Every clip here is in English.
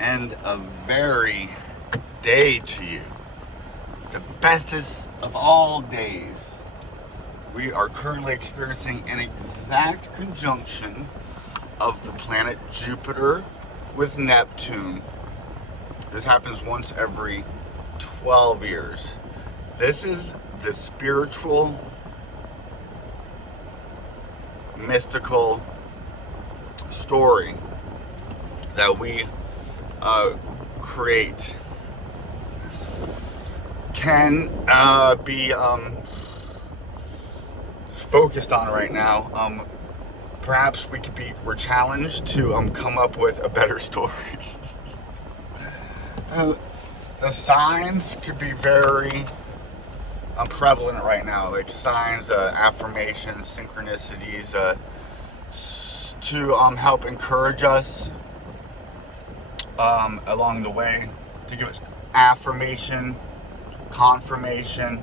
and a very day to you. The bestest of all days. We are currently experiencing an exact conjunction of the planet Jupiter with Neptune. This happens once every 12 years. This is the spiritual, mystical story that we create. Can be focused on right now. Perhaps we're challenged to come up with a better story. The signs could be very prevalent right now, like signs, affirmations, synchronicities, to help encourage us along the way, to give us affirmation, confirmation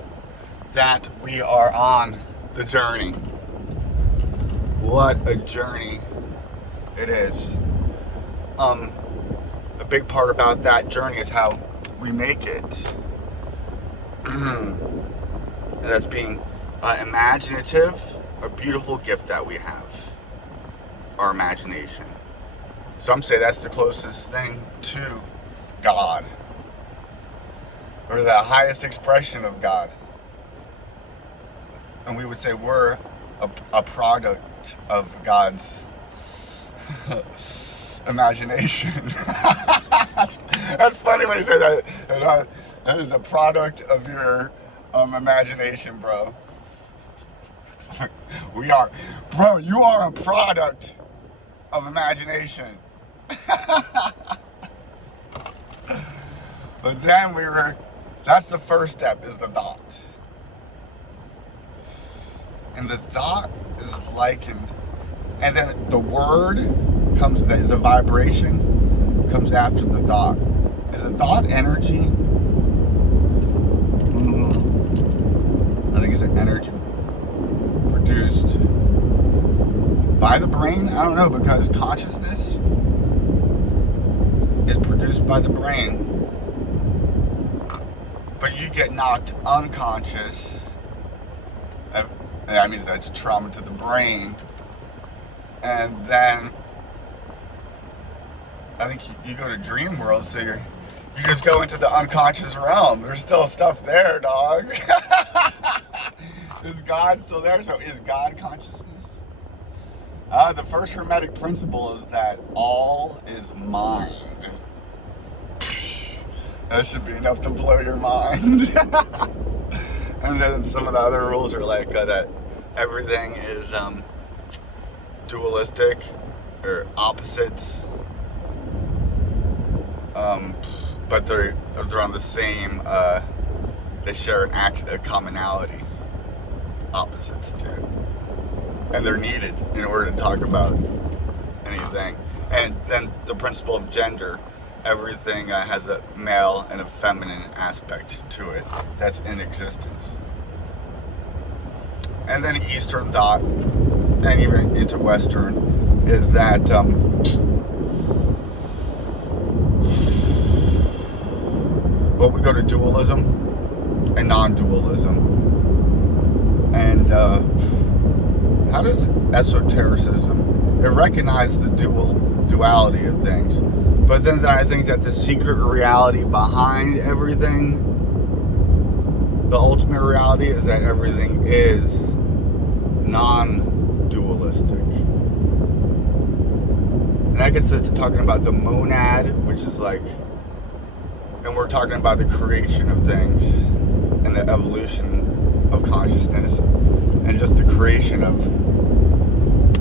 that we are on the journey. What a journey it is. A big part about that journey is how we make it. That's being imaginative, a beautiful gift that we have, our imagination. Some say that's the closest thing to God, or the highest expression of God. And we would say we're a product of God's imagination. That's funny when you say that. That is a product of your imagination, bro. We are, bro, you are a product of imagination. But then that's the first step, is the thought. And the thought is likened, and then the word comes, is the vibration, comes after the thought. Is a thought energy? I think it's an energy produced by the brain. I don't know, because consciousness is produced by the brain. But you get knocked unconscious. That means that's trauma to the brain. And then I think you go to dream world, so you just go into the unconscious realm. There's still stuff there, dog. Is God still there? So is God consciousness? The first Hermetic principle is that all is mind. That should be enough to blow your mind. And then some of the other rules are like that everything is dualistic, or opposites. But they're on the same, they share a commonality, opposites too. And they're needed in order to talk about anything. And then the principle of gender, everything has a male and a feminine aspect to it that's in existence. And then Eastern thought, and even into Western, is that well, we go to dualism and non-dualism. And how does esotericism, it recognizes the duality of things, but then I think that the secret reality behind everything, the ultimate reality, is that everything is non-dualistic. And that gets us to talking about the monad, which is like, and we're talking about the creation of things and the evolution of consciousness and just the creation of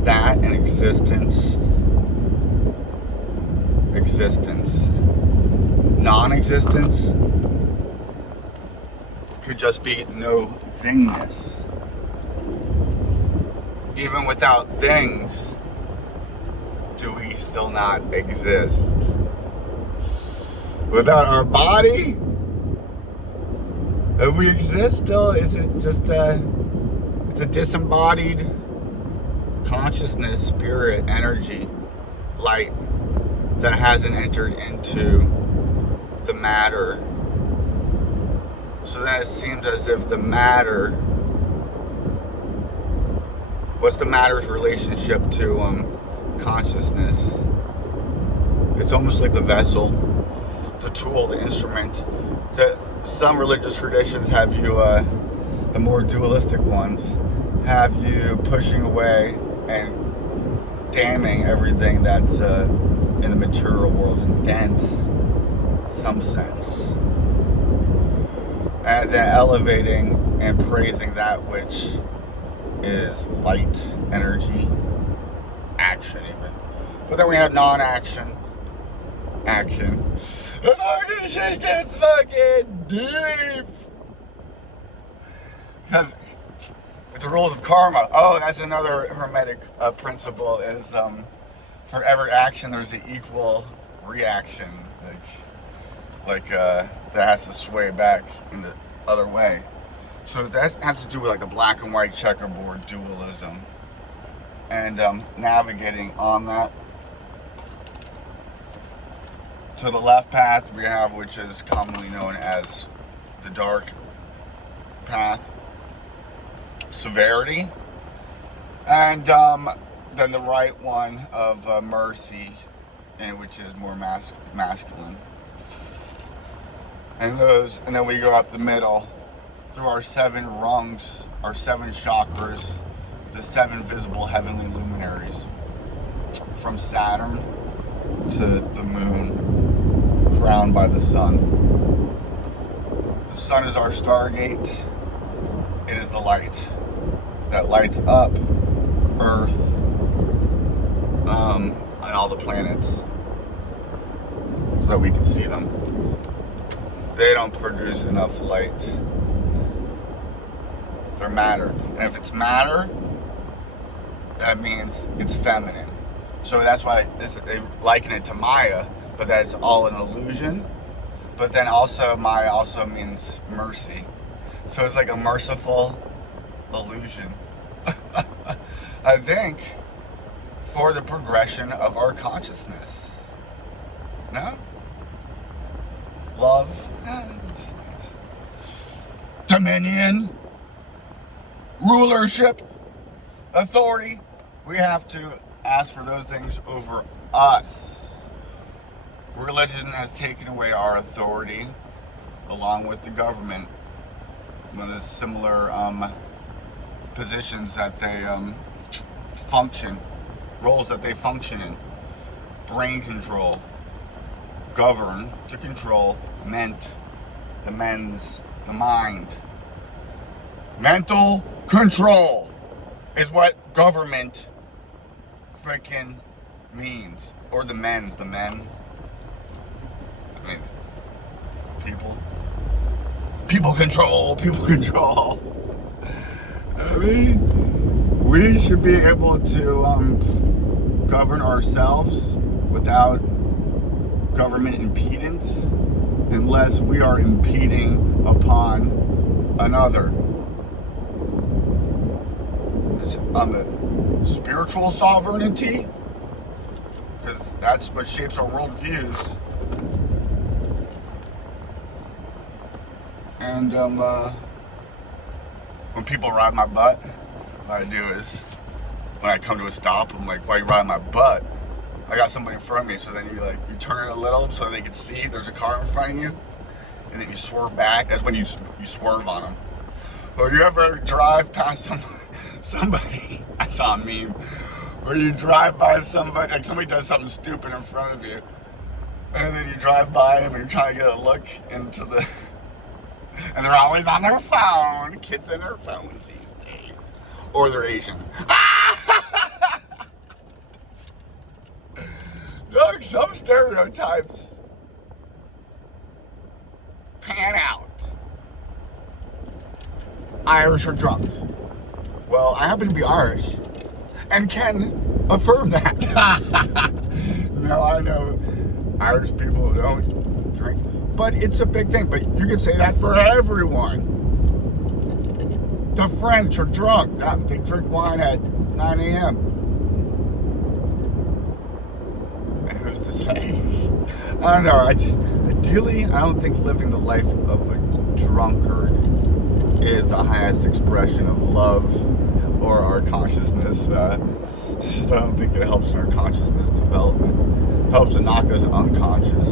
that and existence. Non-existence could just be no thingness. Even without things, do we still not exist? Without our body, if we exist still, is it just it's a disembodied consciousness, spirit, energy, light. that hasn't entered into the matter. So then it seems as if the matter, what's the matter's relationship to consciousness? It's almost like the vessel, the tool, the instrument. Some religious traditions have you, the more dualistic ones, have you pushing away and damning everything that's in the material world in dense some sense, and then elevating and praising that which is light, energy, action even. But then we have non-action, action. Oh, this shit gets fucking deep. Because with the rules of karma, oh, that's another hermetic principle, is for every action there's an equal reaction, like that has to sway back in the other way. So that has to do with like the black and white checkerboard dualism, and navigating on that. To the left path we have, which is commonly known as the dark path, severity, and then the right one of mercy, and which is more masculine. And then we go up the middle through our 7 rungs, our 7 chakras, the 7 visible heavenly luminaries, from Saturn to the moon, crowned by the sun. The sun is our stargate. It is the light that lights up Earth and all the planets so that we can see them. They don't produce enough light. They're matter. And if it's matter, that means it's feminine. So that's why they liken it to Maya, but that it's all an illusion. But then also Maya also means mercy. So it's like a merciful illusion. I think for the progression of our consciousness. No? Love. Dominion. Rulership. Authority. We have to ask for those things over us. Religion has taken away our authority, along with the government. One of the similar positions that they function, roles that they function in. Brain control, govern, to control, ment, the mens, the mind. Mental control is what government freaking means. Or the men. It means people. People control. I mean, we should be able to govern ourselves without government impedance, unless we are impeding upon another. It's on the spiritual sovereignty, because that's what shapes our worldviews. And when people ride my butt, what I do is, when I come to a stop, I'm like, why are you riding my butt? I got somebody in front of me, so then you turn it a little so they can see there's a car in front of you, and then you swerve back. That's when you swerve on them. Or you ever drive past somebody, I saw a meme, where you drive by somebody, like somebody does something stupid in front of you, and then you drive by them and you're trying to get a look into the, and they're always on their phone, kids in their phones these days, or they're Asian. Look, some stereotypes pan out. Irish are drunk. Well, I happen to be Irish and can affirm that. No, I know Irish people don't drink, but it's a big thing. But you can say that for everyone. The French are drunk. They drink wine at 9 a.m. And who's to say I don't know. Ideally, I don't think living the life of a drunkard is the highest expression of love or our consciousness. I don't think it helps in our consciousness development. It helps to knock us unconscious.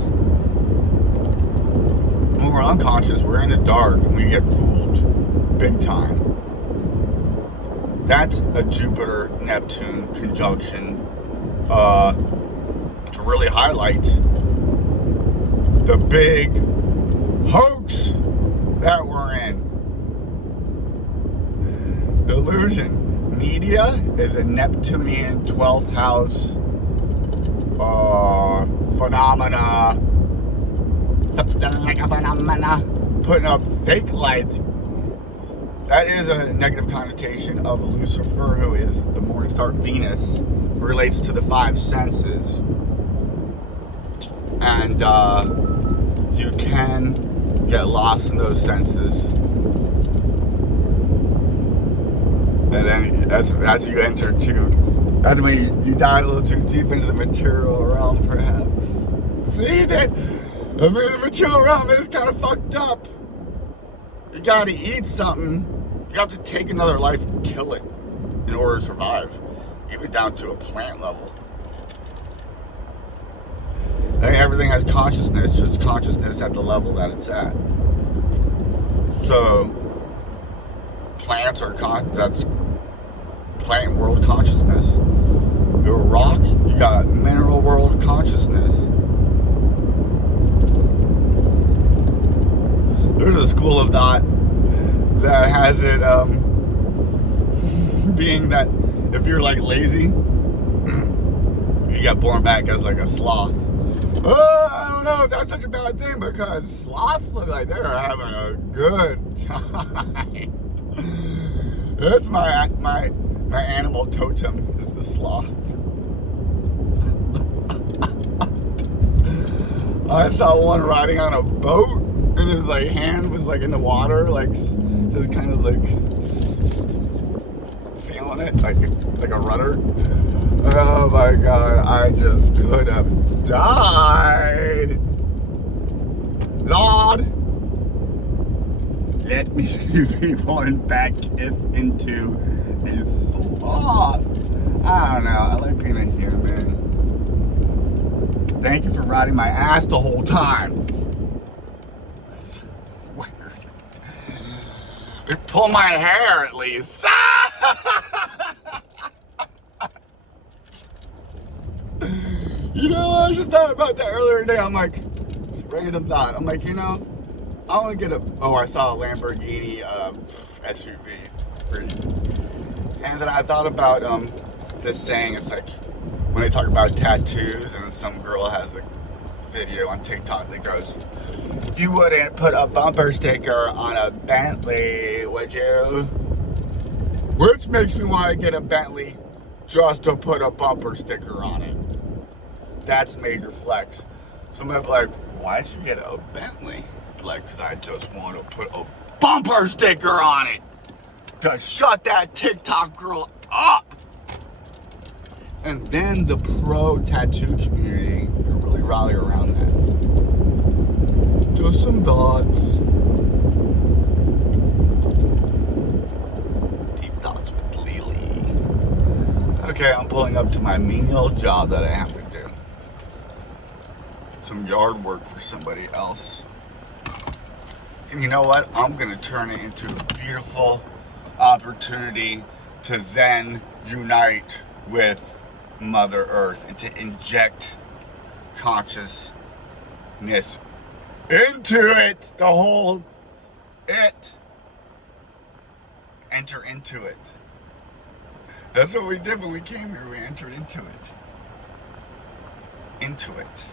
When we're unconscious, we're in the dark and we get fooled big time. That's a Jupiter-Neptune conjunction to really highlight the big hoax that we're in. Illusion. Media is a Neptunian 12th house phenomena. Something like a phenomena. Putting up fake lights. That is a negative connotation of Lucifer, who is the morning star Venus, relates to the five senses. And you can get lost in those senses. And then as you enter to, that's when you dive a little too deep into the material realm, perhaps. See that? I mean, the material realm is kind of fucked up. You gotta eat something. You have to take another life and kill it in order to survive, even down to a plant level. I think everything has consciousness, just consciousness at the level that it's at. So, plants are that's plant world consciousness. You're a rock, you got mineral world consciousness. There's a school of thought that has it being that if you're like lazy, you get born back as like a sloth. I don't know if that's such a bad thing, because sloths look like they're having a good time. That's my animal totem is the sloth. I saw one riding on a boat, and his like hand was like in the water, like just kind of like feeling it, like a rudder. Oh my god, I just could have died. Lord, let me be born back into a sloth. I don't know, I like being a human. Thank you for riding my ass the whole time. You pull my hair at least. You know, I just thought about that earlier today. I'm like, just random thought. I'm like, you know, I want to get I saw a Lamborghini SUV. And then I thought about this saying. It's like, when they talk about tattoos, and some girl has a video on TikTok that goes, you wouldn't put a bumper sticker on a Bentley, would you? Which makes me want to get a Bentley just to put a bumper sticker on it. That's major flex. Somebody be like, why'd you get a Bentley? Like, because I just want to put a bumper sticker on it to shut that TikTok girl up. And then the pro tattoo community can really rally around that. Just some thoughts. Deep thoughts with Lily. Okay, I'm pulling up to my menial job that I have to do. Some yard work for somebody else. And you know what? I'm gonna turn it into a beautiful opportunity to Zen unite with Mother Earth and to inject consciousness into it, the whole it. Enter into it. That's what we did when we came here. We entered into it. Into it.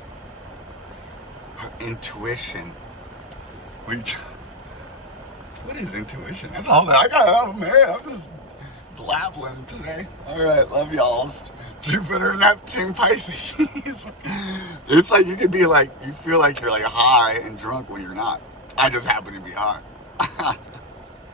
Our intuition. What is intuition? That's all that I got. Oh man, I'm just blabbling today. Alright, love y'all. Jupiter, Neptune, Pisces. It's like you could be like, you feel like you're like high and drunk when you're not. I just happen to be high.